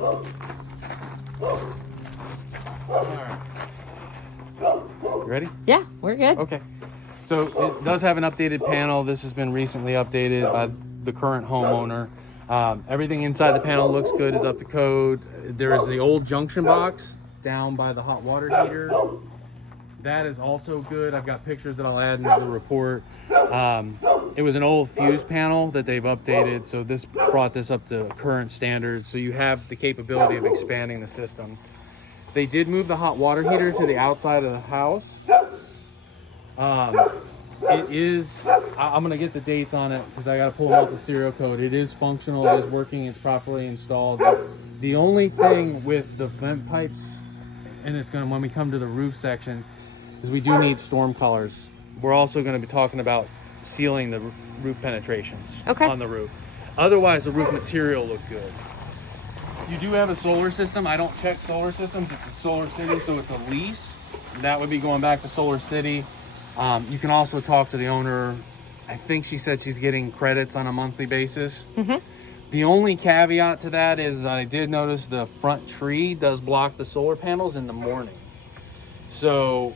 All right. You ready? Yeah, we're good. Okay. So it does have an updated panel. This has been recently updated by the current homeowner. Everything inside the panel looks good, is up to code. There is the old junction box down by the hot water heater. That is also good. I've got pictures that I'll add into the report. It was an old fuse panel that they've updated, so this brought this up to current standards. So you have the capability of expanding the system. They did move the hot water heater to the outside of the house. It is, I'm going to get the dates on it because I got to pull them off the serial code. It is functional, it is working, it's properly installed. The only thing with the vent pipes, and it's going to, when we come to the roof section, is we do need storm collars. We're also going to be talking about sealing the roof penetrations on the roof. Otherwise, the roof material looked good. You do have a solar system. I don't check solar systems. It's a Solar City, so it's a lease. That would be going back to Solar City. You can also talk to the owner. I think she said she's getting credits on a monthly basis. The only caveat to that is I did notice the front tree does block the solar panels in the morning. So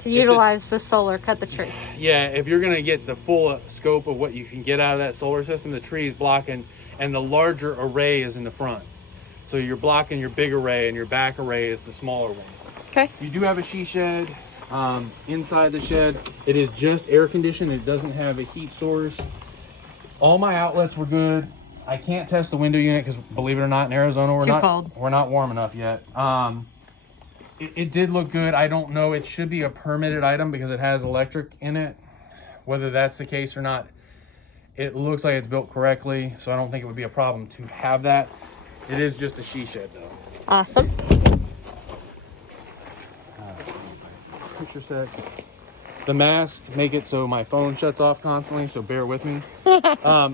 to utilize the solar, cut the tree. Yeah, if you're going to get the full scope of what you can get out of that solar system, the tree is blocking, and the larger array is in the front. So you're blocking your big array, and your back array is the smaller one. Okay. You do have a she shed. Inside the shed, it is just air conditioned. It doesn't have a heat source. All my outlets were good. I can't test the window unit because, believe it or not, in Arizona we're not warm enough yet. It did look good. I don't know. It should be a permitted item because it has electric in it. Whether that's the case or not, it looks like it's built correctly, so I don't think it would be a problem to have that. It is just a she shed, though. Awesome. Picture set. The mask make it so my phone shuts off constantly, so bear with me.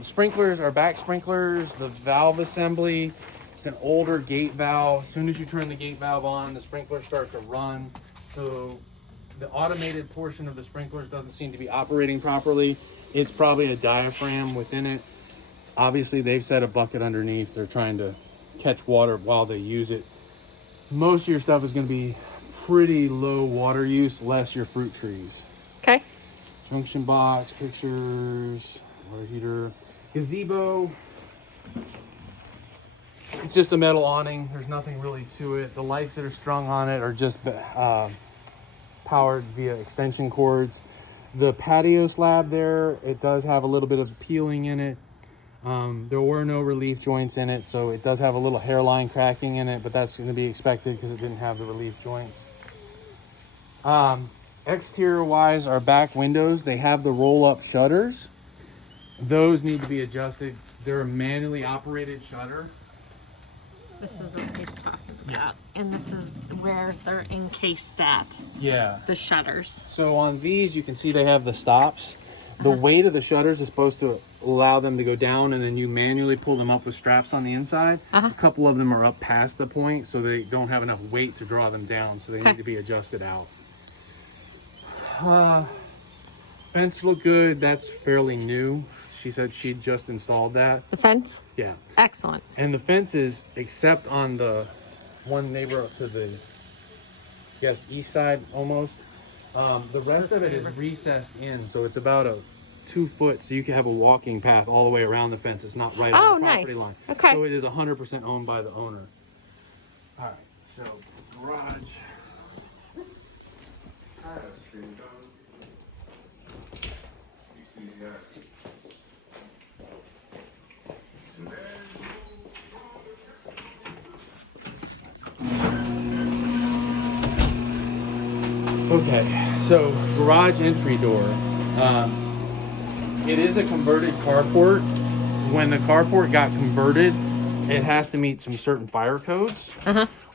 Sprinklers are back sprinklers. The valve assembly, it's an older gate valve. As soon as you turn the gate valve on, the sprinklers start to run. So the automated portion of the sprinklers doesn't seem to be operating properly. It's probably a diaphragm within it. Obviously, they've set a bucket underneath. They're trying to catch water while they use it. Most of your stuff is going to be pretty low water use, less your fruit trees. Okay. Junction box, pictures, water heater, gazebo. It's just a metal awning. There's nothing really to it. The lights that are strung on it are just powered via extension cords. The patio slab there, it does have a little bit of peeling in it. There were no relief joints in it, so it does have a little hairline cracking in it, but that's going to be expected because it didn't have the relief joints. Exterior wise, our back windows, they have the roll-up shutters. Those need to be adjusted. They're a manually operated shutter. This is what he's talking about, and this is where they're encased at. Yeah. The shutters. So on these, you can see they have the stops. The weight of the shutters is supposed to allow them to go down, and then you manually pull them up with straps on the inside. A couple of them are up past the point, so they don't have enough weight to draw them down, so they need to be adjusted out. Fence look good. That's fairly new. She said she'd just installed that. The fence? Yeah. Excellent. And the fence is, except on the one neighbor up to the, I guess, east side almost. The rest of it is recessed in, so it's about a 2 foot, so you can have a walking path all the way around the fence. It's not right on the property line. Okay. So it is 100% owned by the owner. All right, so garage. Okay, so garage entry door. It is a converted carport. When the carport got converted, it has to meet some certain fire codes.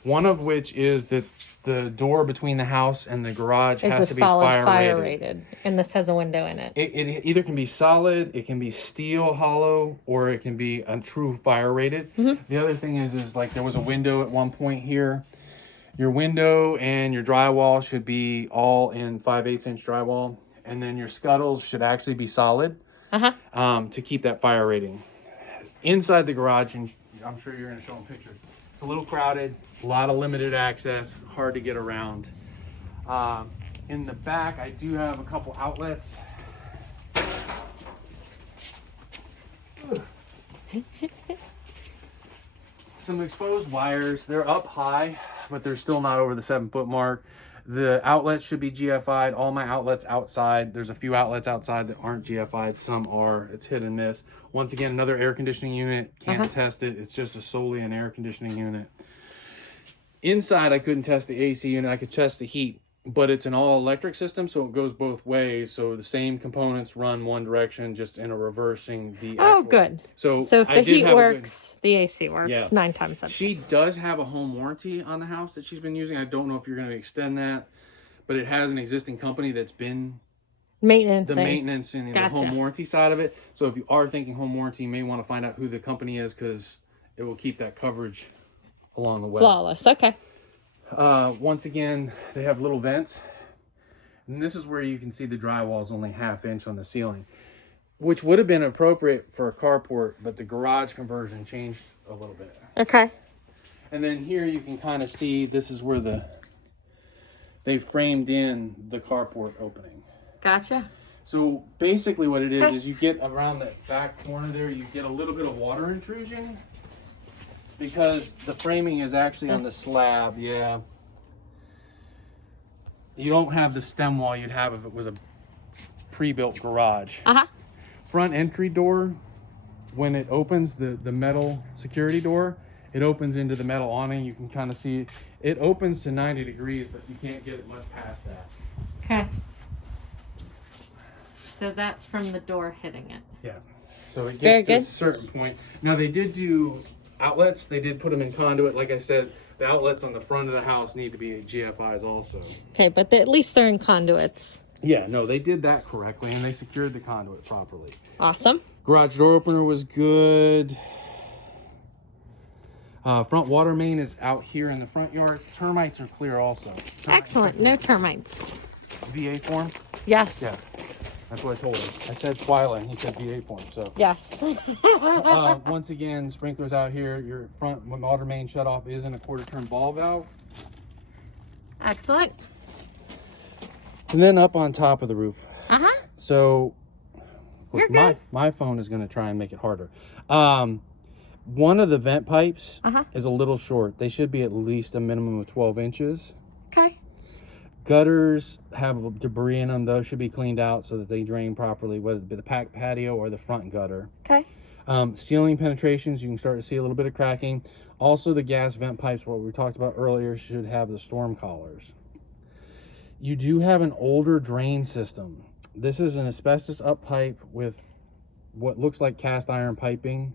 One of which is that the door between the house and the garage has to be fire rated. And this has a window in it. It either can be solid, it can be steel hollow, or it can be a true fire rated. The other thing is like there was a window at one point here. Your window and your drywall should be all in 5/8 inch drywall, and then your scuttles should actually be solid to keep that fire rating. Inside the garage, and I'm sure you're going to show them pictures. It's a little crowded, a lot of limited access, hard to get around. In the back, I do have a couple outlets. Some exposed wires. They're up high, but they're still not over the 7-foot mark. The outlets should be GFI'd. All my outlets outside. There's a few outlets outside that aren't GFI'd. Some are. It's hit and miss. Once again, another air conditioning unit. Can't test it. It's just solely an air conditioning unit. Inside, I couldn't test the AC unit. I could test the heat, but it's an all-electric system, so it goes both ways. So the same components run one direction, just in a reversing the Oh, actual. good. So if the I did heat have works, the AC works. Yeah. 9 times 7. She does have a home warranty on the house that she's been using. I don't know if you're going to extend that, but it has an existing company that's been Maintenance. the maintenance and Gotcha. the home warranty side of it. So if you are thinking home warranty, you may want to find out who the company is, because it will keep that coverage along the way. Flawless. Okay. Once again, they have little vents, and this is where you can see the drywall is only 1/2 inch on the ceiling, which would have been appropriate for a carport, but the garage conversion changed a little bit. Okay. And then here you can kind of see, this is where they framed in the carport opening. Gotcha. So basically what it is you get around that back corner there, you get a little bit of water intrusion, because the framing is actually on the slab. Yeah. You don't have the stem wall you'd have if it was a pre-built garage. Front entry door, when it opens, the metal security door, it opens into the metal awning. You can kind of see it opens to 90 degrees, but you can't get it much past that. Okay. So that's from the door hitting it. Yeah. So it Very gets to a good. certain point. Now they did do outlets. They did put them in conduit. Like I said, the outlets on the front of the house need to be GFIs also. Okay, but at least they're in conduits. Yeah, no, they did that correctly, and they secured the conduit properly. Awesome. Garage door opener was good. Front water main is out here in the front yard. Termites are clear also. Excellent. No termites. VA form? Yes. Yeah. That's what I told him. I said Twyla, and he said VA form. So Yes. once again, sprinklers out here. Your front water main shutoff is in a 1/4 turn ball valve. Excellent. And then up on top of the roof. So of course, You're good. my phone is going to try and make it harder. One of the vent pipes is a little short. They should be at least a minimum of 12 inches. Okay. Gutters have debris in them. Those should be cleaned out so that they drain properly, whether it be the patio or the front gutter. Okay. Ceiling penetrations, you can start to see a little bit of cracking. Also, the gas vent pipes, what we talked about earlier, should have the storm collars. You do have an older drain system. This is an asbestos up pipe with what looks like cast iron piping,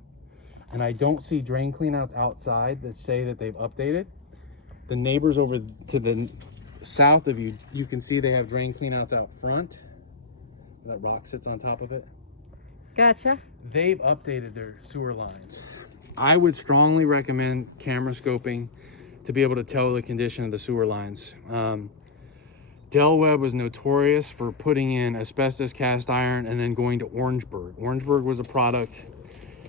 and I don't see drain cleanouts outside that say that they've updated. The neighbors over to the south of you, you can see they have drain cleanouts out front. That rock sits on top of it. Gotcha. They've updated their sewer lines. I would strongly recommend camera scoping to be able to tell the condition of the sewer lines. Del Webb was notorious for putting in asbestos cast iron and then going to Orangeburg. Orangeburg was a product.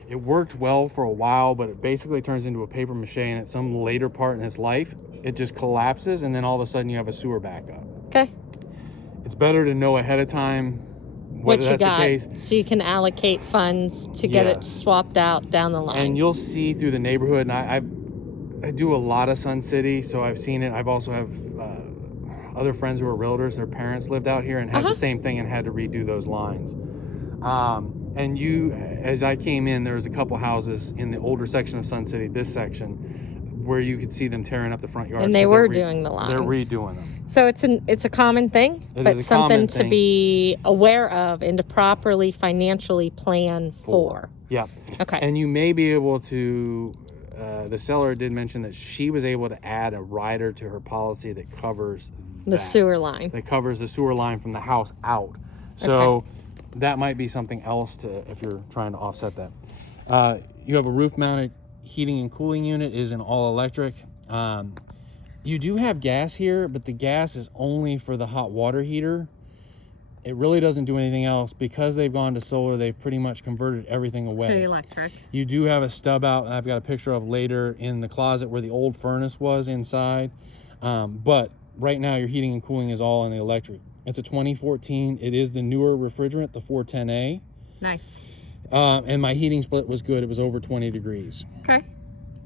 It worked well for a while, but it basically turns into a paper mache, and at some later part in its life, it just collapses, and then all of a sudden you have a sewer backup. Okay. It's better to know ahead of time whether What you that's got, the case. so you can allocate funds to get it Yes. swapped out down the line. And you'll see through the neighborhood, and I do a lot of Sun City, so I've seen it. I've also have other friends who are realtors. Their parents lived out here and had the same thing and had to redo those lines. And as I came in, there was a couple houses in the older section of Sun City, this section, where you could see them tearing up the front yards. And they were doing the lines. They're redoing them. So it's a common thing, It but is a something common to thing. be aware of and to properly financially plan for. Yeah. Okay. And you may be able to, the seller did mention that she was able to add a rider to her policy that covers The sewer line. That covers the sewer line from the house out. So that might be something else if you're trying to offset that. You have a roof mounted heating and cooling unit, is an all electric. You do have gas here, but the gas is only for the hot water heater. It really doesn't do anything else. Because they've gone to solar, they've pretty much converted everything away. To electric. You do have a stub out, and I've got a picture of later in the closet where the old furnace was inside. But right now your heating and cooling is all in the electric. It's a 2014. It is the newer refrigerant, the 410A. Nice. And my heating split was good. It was over 20 degrees. Okay.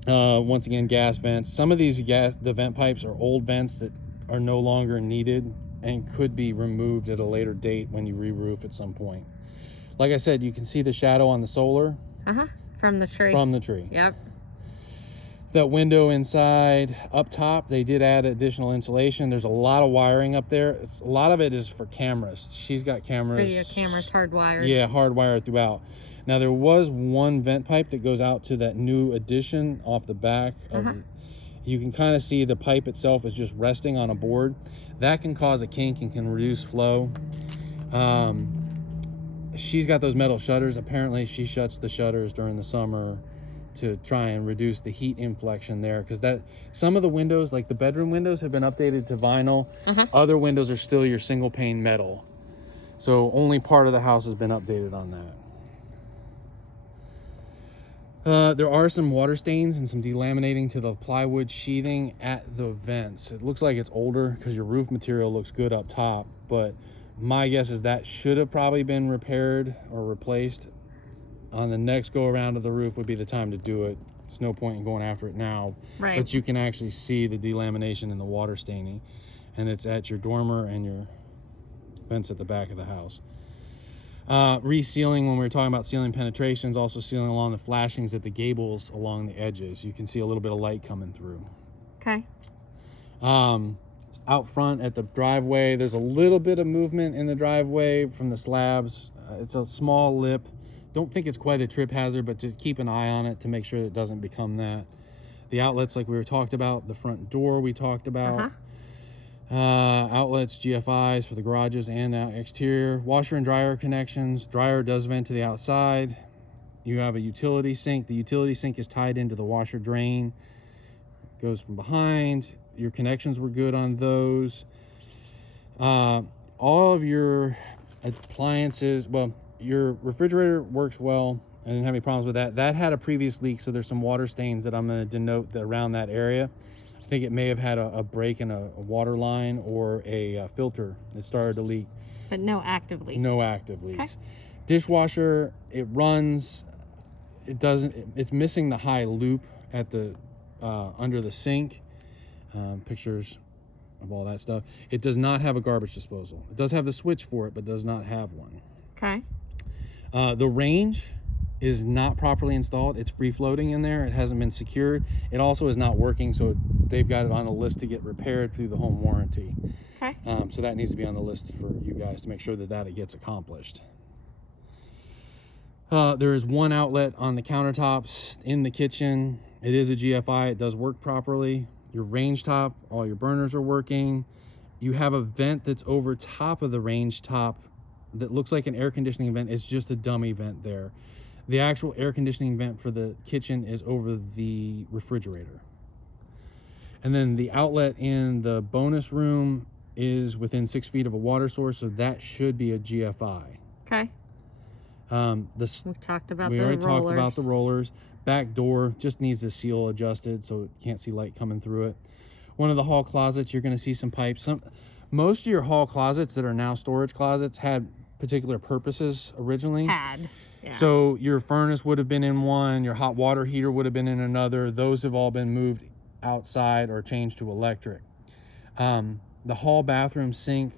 Once again, gas vents. Some of these the vent pipes are old vents that are no longer needed and could be removed at a later date when you re-roof at some point. Like I said, you can see the shadow on the solar. From the tree. From the tree. Yep. That window inside, up top, they did add additional insulation. There's a lot of wiring up there. A lot of it is for cameras. She's got cameras. Video cameras hardwired. Yeah, hardwired throughout. Now, there was one vent pipe that goes out to that new addition off the back. You can kind of see the pipe itself is just resting on a board. That can cause a kink and can reduce flow. She's got those metal shutters. Apparently, she shuts the shutters during the summer to try and reduce the heat inflection there, because that some of the windows, like the bedroom windows, have been updated to vinyl. Other windows are still your single pane metal, so only part of the house has been updated on that. There are some water stains and some delaminating to the plywood sheathing at the vents. It looks like it's older because your roof material looks good up top, but my guess is that should have probably been repaired or replaced. On the next go around of the roof would be the time to do it. It's no point in going after it now. Right. But you can actually see the delamination and the water staining, and it's at your dormer and your vents at the back of the house. Resealing, when we were talking about ceiling penetrations, also sealing along the flashings at the gables along the edges. You can see a little bit of light coming through. Okay. Out front at the driveway, there's a little bit of movement in the driveway from the slabs. It's a small lip. Don't think it's quite a trip hazard, but just keep an eye on it to make sure it doesn't become that. The outlets, like we were talked about, the front door we talked about. Outlets, GFIs for the garages and the exterior. Washer and dryer connections. Dryer does vent to the outside. You have a utility sink. The utility sink is tied into the washer drain. Goes from behind. Your connections were good on those. All of your appliances, well, your refrigerator works well. I didn't have any problems with that. That had a previous leak, so there's some water stains that I'm going to denote around that area. I think it may have had a break in a water line or a filter that started to leak. But no active leaks. No active leaks. Okay. Dishwasher, it runs. It doesn't. It's missing the high loop at the under the sink. Pictures of all that stuff. It does not have a garbage disposal. It does have the switch for it, but does not have one. Okay. The range is not properly installed. It's free floating in there. It hasn't been secured. It also is not working, so they've got it on a list to get repaired through the home warranty. Okay. So that needs to be on the list for you guys to make sure that it gets accomplished. There is one outlet on the countertops in the kitchen. It is a GFI. It does work properly. Your range top, all your burners are working. You have a vent that's over top of the range top that looks like an air conditioning vent. It's just a dummy vent there. The actual air conditioning vent for the kitchen is over the refrigerator. And then the outlet in the bonus room is within 6 feet of a water source, so that should be a GFI. Okay. We talked about we the already rollers. talked about the rollers. Back door just needs the seal adjusted so it can't see light coming through it. One of the hall closets, you're going to see some pipes. Most of your hall closets that are now storage closets had particular purposes originally. Yeah. So your furnace would have been in one, your hot water heater would have been in another. Those have all been moved outside or changed to electric. The hall bathroom sink,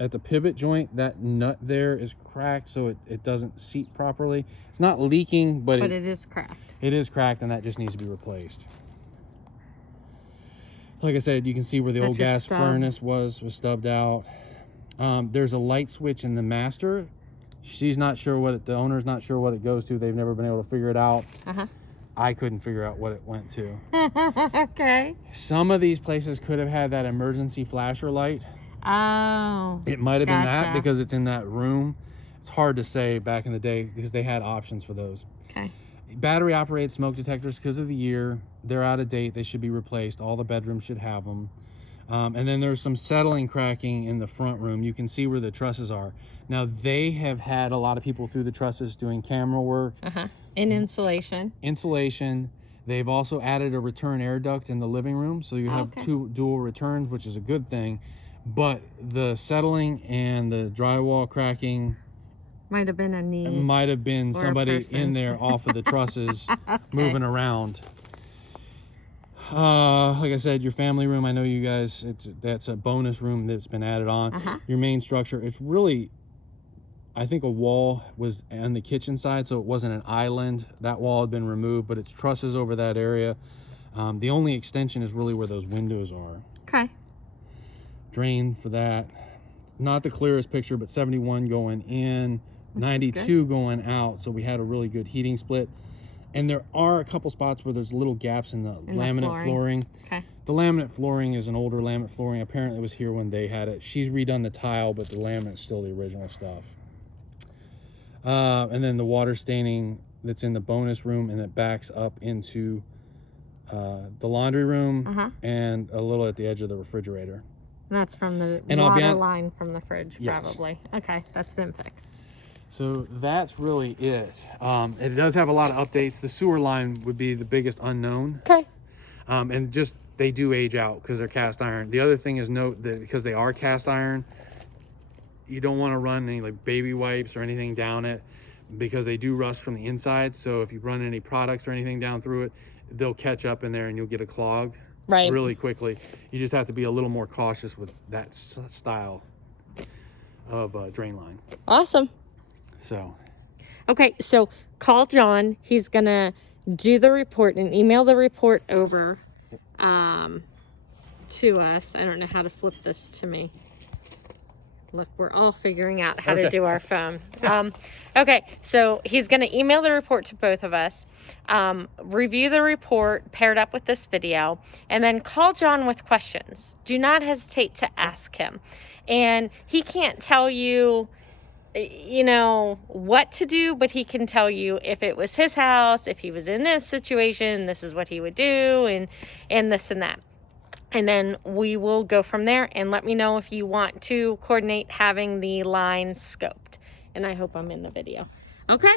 at the pivot joint, that nut there is cracked, so it doesn't seat properly. It's not leaking, but it is cracked. It is cracked, and that just needs to be replaced. Like I said, you can see where the old gas furnace was stubbed out. There's a light switch in the master. She's not sure the owner's not sure what it goes to. They've never been able to figure it out. I couldn't figure out what it went to. Okay. Some of these places could have had that emergency flasher light. Oh. It might have been that gotcha. because it's in that room. It's hard to say back in the day because they had options for those. Okay. Battery operated smoke detectors, because of the year, they're out of date. They should be replaced. All the bedrooms should have them. And then there's some settling cracking in the front room. You can see where the trusses are. Now, they have had a lot of people through the trusses doing camera work. And insulation. Insulation. They've also added a return air duct in the living room. So you have two dual returns, which is a good thing. But the settling and the drywall cracking might have been a knee. It might have been somebody in there off of the trusses moving around. Like I said, your family room, I know you guys, that's a bonus room that's been added on. Your main structure, it's really, I think a wall was on the kitchen side, so it wasn't an island. That wall had been removed, but it's trusses over that area. The only extension is really where those windows are. Okay. Drain for that. Not the clearest picture, but 71 going in, 92 going out. So we had a really good heating split. And there are a couple spots where there's little gaps in the laminate flooring. Okay. The laminate flooring is an older laminate flooring. Apparently it was here when they had it. She's redone the tile, but the laminate's still the original stuff. And then the water staining that's in the bonus room, and it backs up into the laundry room and a little at the edge of the refrigerator. And that's from the water line from the fridge, probably. Okay, that's been fixed. So that's really it. It does have a lot of updates. The sewer line would be the biggest unknown. Okay. And just, they do age out because they're cast iron. The other thing is, note that because they are cast iron, you don't want to run any like baby wipes or anything down it, because they do rust from the inside. So if you run any products or anything down through it, they'll catch up in there and you'll get a clog really quickly. You just have to be a little more cautious with that style of drain line. Awesome. So, okay, so call John. He's gonna do the report and email the report over to us. I don't know how to flip this to me. Look, we're all figuring out how to do our phone. Okay, so he's gonna email the report to both of us, review the report paired up with this video, and then call John with questions. Do not hesitate to ask him. And he can't tell you, you know, what to do, but he can tell you if it was his house, if he was in this situation, this is what he would do, and this and that. And then we will go from there, and let me know if you want to coordinate having the line scoped. And I hope I'm in the video. Okay.